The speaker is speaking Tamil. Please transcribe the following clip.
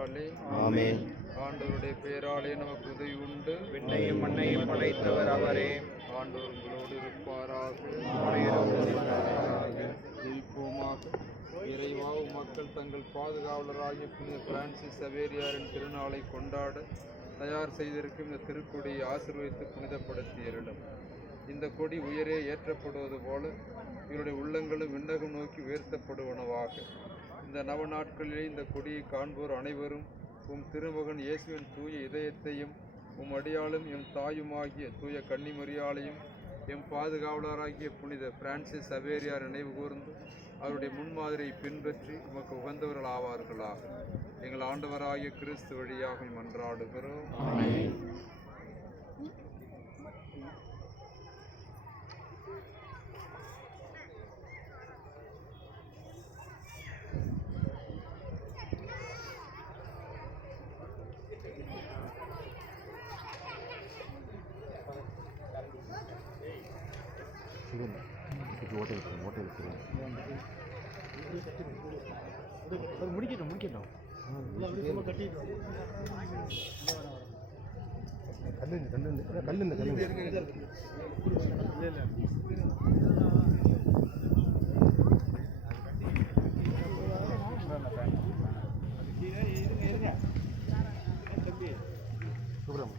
பெயராலே ஆமென். ஆண்டவருடைய பெயராலே நமக்கு உதவி உண்டு விண்ணையும் மண்ணையும் படைத்தவர் அவரே. ஆண்டவர் உங்களோடு இருப்பாராக. ஆணையரோடு இருப்பாராக. ஜெயிப்போமாக இறைவாவு மக்கள் தங்கள் பாதுகாவலராகிய புனித பிரான்சிஸ் சவேரியாரின் திருநாளை கொண்டாட தயார் செய்திருக்கும் இந்த திருக்கொடியை ஆசீர்வதித்து புனிதப்படுத்தி அருளும். இந்த கொடி உயரே ஏற்றப்படுவது போல இவருடைய உள்ளங்களும் விண்ணகம் நோக்கி உயர்த்தப்படுவனவாக. இந்த நவ நாட்களிலே இந்த கொடியை காண்போர் அனைவரும் உம் திருமகன் இயேசுவின் தூய இதயத்தையும் உம் அடியாலும் எம் தாயுமாகிய தூய கன்னிமரியாலையும் எம் பாதுகாவலராகிய புனித பிரான்சிஸ் சவேரியார் நினைவு கூர்ந்து அவருடைய முன்மாதிரியை பின்பற்றி உமக்கு உகந்தவர்கள் ஆவார்களாக. எங்கள் ஆண்டவராகிய கிறிஸ்து வழியாக மன்றாடுகிறோம். இல்லை இல்லை இப்போ ஓட்டல் ஓட்டல் இருக்கிறேன் முடிக்கட்டும் முடிக்கட்டும். கல்லு கல்லு கல்லு இந்த கல்லு சுப்ரமணியம்